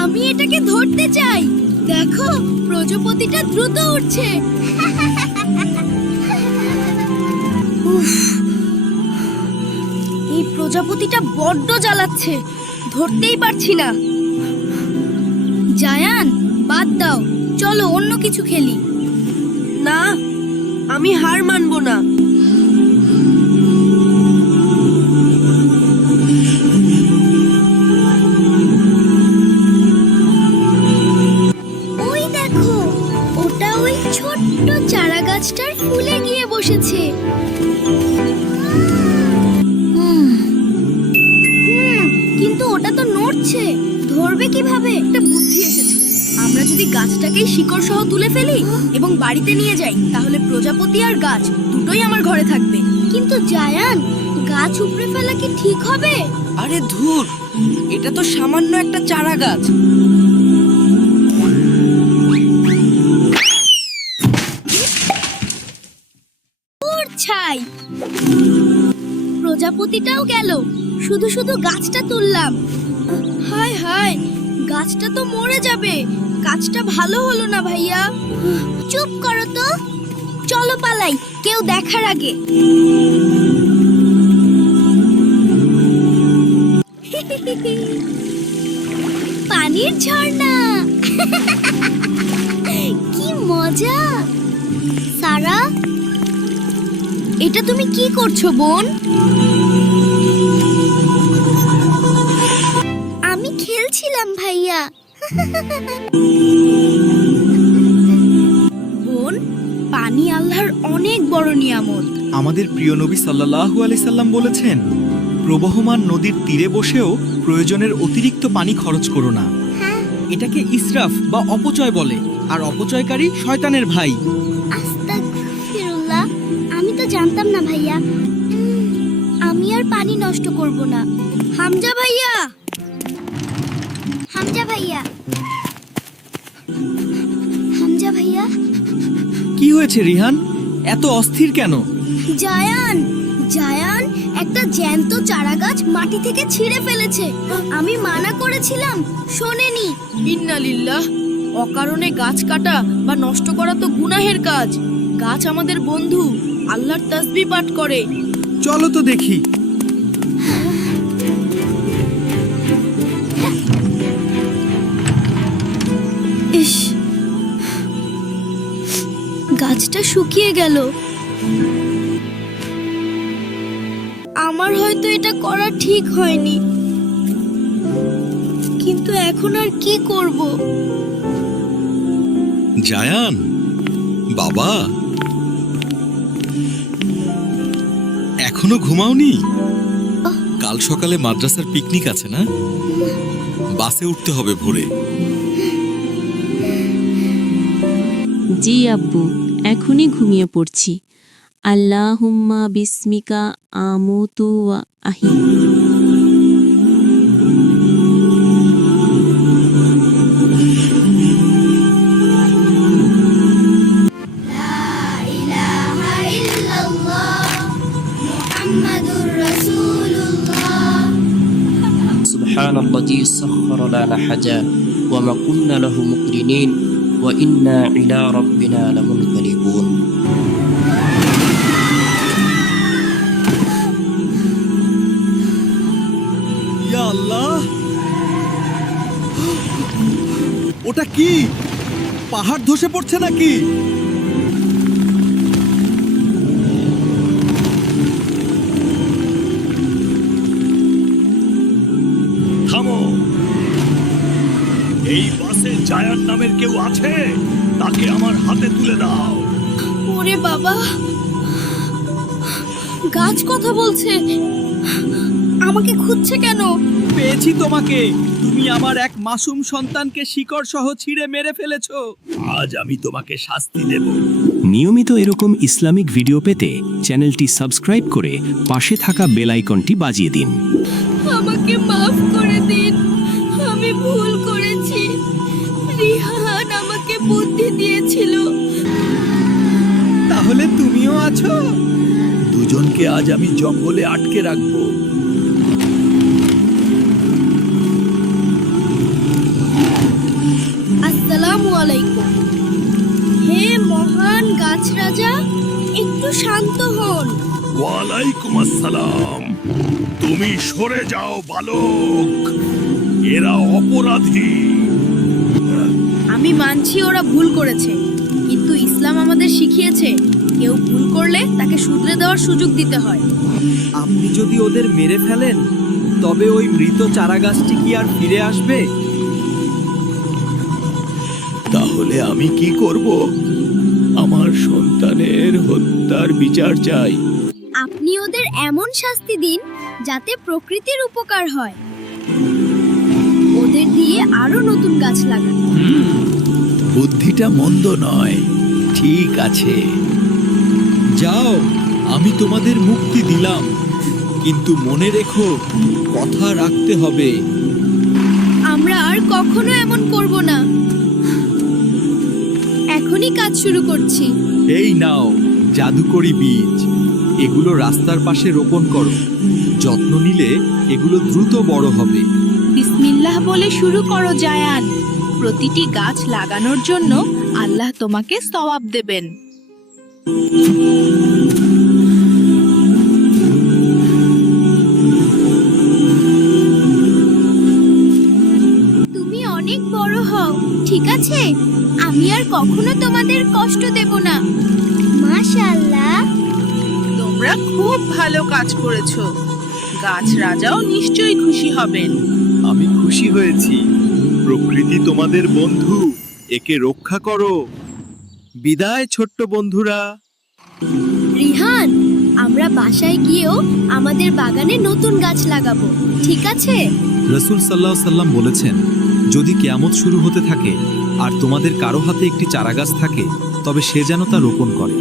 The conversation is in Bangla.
আমি এটাকে ধরতে চাই। দেখো, প্রজাপতিটা দ্রুত উঠছে। উফ, এই প্রজাপতিটা বড্ড জ্বালাচ্ছে, ধরতেই পারছি না। জায়ান, বাদ দাও, চলো অন্য কিছু খেলি। না, আমি হার মানবো না। ওই দেখো, ওটা ওই ছোট্ট চারা গাছটার ফুলে গিয়ে বসেছে। কিন্তু ওটা তো নড়ছে, ধরবে কিভাবে? একটা বুদ্ধি এসেছে। আমরা যদি গাছটাকেই শিকড় সহ তুলে ফেলি এবং বাড়িতে নিয়ে যাই, তাহলে প্রজাপতি আর গাছ দুটোই আমার ঘরে থাকবে। কিন্তু জায়ান, গাছ উপড়ে ফেলা কি ঠিক হবে? আরে ধুর, এটা তো সামান্য একটা চারা গাছ। ছাই, প্রজাপতিটাও গেল, শুধু শুধু গাছটা তুললাম। হায় হায়, গাছটা তো মরে যাবে। কাজটা ভালো হলো না ভাইয়া। চুপ করো তো, চলো পালাই, কেউ দেখার আগে। পানির ঝর্ণা, কি মজা। সারা, এটা তুমি কি করছো বোন? আমি খেলছিলাম ভাইয়া। বোন, পানি আল্লাহর অনেক বড় নিয়ামত। আমাদের প্রিয় নবী সাল্লাল্লাহু আলাইহি সাল্লাম বলেছেন, প্রবহমান নদীর তীরে বসেও প্রয়োজনের অতিরিক্ত পানি খরচ করো না। এটাকে ইসরাফ বা অপচয় বলে, আর অপচয়কারী শয়তানের ভাই। আস্তাগফিরুল্লাহ, আমি তো জানতাম না ভাইয়া। আমি আর পানি নষ্ট করব না। হামজা ভাইয়া, হামজা ভাইয়া, হামজা ভাইয়া। কি হয়েছে রিহান, এত অস্থির কেন? জায়ান, জায়ান একটা জ্যান্ত চারা গাছ মাটি থেকে ছিঁড়ে ফেলেছে। আমি মানা করেছিলাম, শোনেনি। ইন্নালিল্লাহ, অকারণে গাছ কাটা বা নষ্ট করা তো গুনাহের কাজ। গাছ আমাদের বন্ধু, আল্লাহর তাসবিহ পাঠ করে। চলো তো দেখি। ইস, গাছটা শুকিয়ে গেল। আমার হয়তো এটা করা ঠিক হয়নি, কিন্তু এখন আর কি করব? জায়ান, বাবা, এখনো ঘুমাওনি? কাল সকালে মাদ্রাসার পিকনিক আছে না? বাসে উঠতে হবে ভোরে। জি আব্বু, এখনই ঘুমিয়ে পড়ছি। আল্লাহুম্মা বিসমিকা আমুতু ওয়া আহি। سبحان الذي سخر لنا حاجة وما كنا له مقرنين وإنا إلى ربنا لمنقلبون. ইয়া আল্লাহ, ওটা কি? পাহাড় ধসে পড়ছে নাকি? থামো! এই বাসে জায়ান নামের কেউ আছে? তাকে আমার হাতে তুলে দাও। ওরে বাবা, গাছ কথা বলছে। আমাকে খুঁজছে কেন? পেয়েছি তোমাকে। তুমি আমার এক মাসুম সন্তানকে শিকড় সহ ছিঁড়ে মেরে ফেলেছো। আজ আমি তোমাকে শাস্তি দেব। নিয়মিত এরকম ইসলামিক ভিডিও পেতে চ্যানেলটি সাবস্ক্রাইব করে পাশে থাকা বেল আইকনটি বাজিয়ে দিন। আমাকে মাফ করে দিন, আমি ভুল করেছি। রিহান আমাকে বুদ্ধি দিয়েছিল। তাহলে তুমিও আছো? দুজনকে আজ আমি জঙ্গলে আটকে রাখবো। আলাইকুম। হে মহান গাছ রাজা, একটু শান্ত হন। ওয়ালাইকুম আসসালাম। তুমি সরে যাও বালক, এরা অপরাধী। আমি মানছি ওরা ভুল করেছে, কিন্তু ইসলাম আমাদের শিখিয়েছে কেউ ভুল করলে তাকে শুধরে দেওয়ার সুযোগ দিতে হয়। আপনি যদি ওদের মেরে ফেলেন তবে ওই মৃত চারাগাছটি কি আর ফিরে আসবে? তাহলে আমি কি করব? আমার সন্তানের হত্যার বিচার চাই। আপনি ওদের এমন শাস্তি দিন যাতে প্রকৃতির উপকার হয়। ওদের দিয়ে আরো নতুন গাছ লাগান। বুদ্ধিটা মন্দ নয়, ঠিক আছে। যাও, আমি তোমাদের মুক্তি দিলাম, কিন্তু মনে রেখো কথা রাখতে হবে। আমরা আর কখনো এমন করব না। এখনই কাজ শুরু করছি। এই নাও জাদুকরি বীজ, এগুলো রাস্তার পাশে রোপণ করো। যত্ন নিলে এগুলো দ্রুত বড় হবে। বিসমিল্লাহ বলে শুরু করো জায়ান। প্রতিটি গাছ লাগানোর জন্য আল্লাহ তোমাকে সওয়াব দেবেন। তুমি অনেক বড় হও, ঠিক আছে? আমি আর কখনো তোমাদের কষ্ট দেব না। মাশাআল্লাহ। তোমরা খুব ভালো কাজ করেছো। গাছ রাজাও নিশ্চয়ই খুশি হবেন। আমি খুশি হয়েছি। প্রকৃতি তোমাদের বন্ধু, একে রক্ষা করো। বিদায় ছোট্ট বন্ধুরা। রিহান, আমরা বাসায় গিয়েও আমাদের বাগানে নতুন গাছ লাগাবো, ঠিক আছে? রসুল সাল্লাহ সাল্লাম বলেছেন, যদি কিয়ামত শুরু হতে থাকে আর তোমাদের কারো হাতে একটি চারাগাছ থাকে, তবে সে যেন তা রোপণ করে।